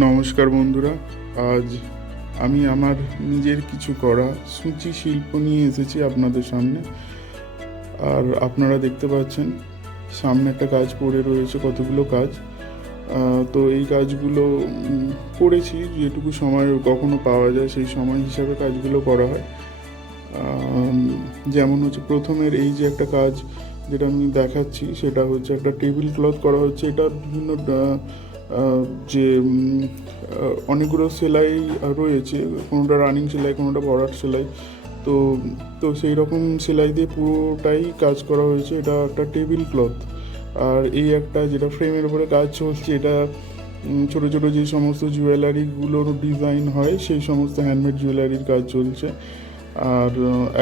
নমস্কার বন্ধুরা, আজ আমি আমার নিজের কিছু করা সূচি শিল্প নিয়ে এসেছি আপনাদের সামনে। আর আপনারা দেখতে পাচ্ছেন, সামনে একটা কাজ পড়ে রয়েছে, কতগুলো কাজ। তো এই কাজগুলো করেছি, যেটুকু সময় কখনো পাওয়া যায়, সেই সময় হিসাবে কাজগুলো করা হয়। যেমন হচ্ছে, প্রথমের এই যে একটা কাজ যেটা আমি দেখাচ্ছি, সেটা হচ্ছে একটা টেবিল ক্লথ করা হচ্ছে। এটা বিভিন্ন যে অনেকগুলো সেলাই রয়েছে, কোনোটা রানিং সেলাই, কোনোটা বর্ডার সেলাই। তো তো সেই রকম সেলাই দিয়ে পুরোটাই কাজ করা হয়েছে। এটা একটা টেবিল ক্লথ আর এই একটা যেটা ফ্রেমের উপরে কাজ চলছে, এটা ছোট ছোট যে সমস্ত জুয়েলারিগুলোর ডিজাইন হয়, সেই সমস্ত হ্যান্ডমেড জুয়েলারির কাজ চলছে। আর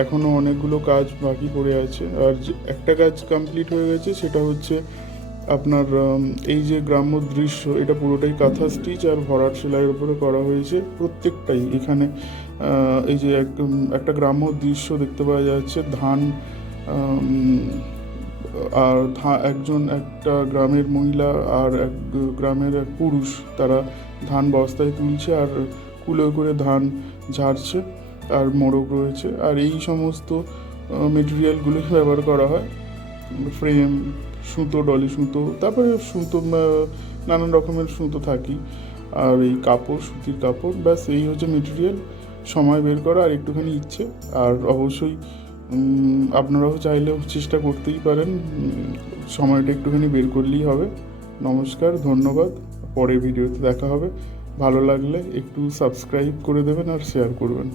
এখনও অনেকগুলো কাজ বাকি পড়ে আছে। আর একটা কাজ কমপ্লিট হয়ে গেছে, সেটা হচ্ছে আপনার এই যে গ্রাম্য দৃশ্য, এটা পুরোটাই কাঁথা স্টিচ আর ভরাট সেলাইয়ের উপরে করা হয়েছে প্রত্যেকটাই। এখানে এই যে এক- একটা গ্রাম্য দৃশ্য দেখতে পাওয়া যাচ্ছে, ধান আর একজন একটা গ্রামের মহিলা আর এক গ্রামের এক পুরুষ, তারা ধান বস্তায় তুলছে আর কুলো করে ধান ঝাড়ছে আর মোড়ক রয়েছে। আর এই সমস্ত মেটেরিয়ালগুলোই ব্যবহার করা হয় ফ্রেম সুতো, ডলি সুতো, তারপরে সুতো নানান রকমের সুতো থাকি। আর এই কাপড়, সুতির কাপড়, ব্যাস এই হচ্ছে মেটেরিয়াল সময় বের করা আর একটুখানি ইচ্ছে। আর অবশ্যই আপনারাও চাইলেও চেষ্টা করতেই পারেন। সময়টা একটুখানি বের করলেই হবে। নমস্কার, ধন্যবাদ। পরের ভিডিওতে দেখা হবে। ভালো লাগলে একটু সাবস্ক্রাইব করে দেবেন আর শেয়ার করবেন।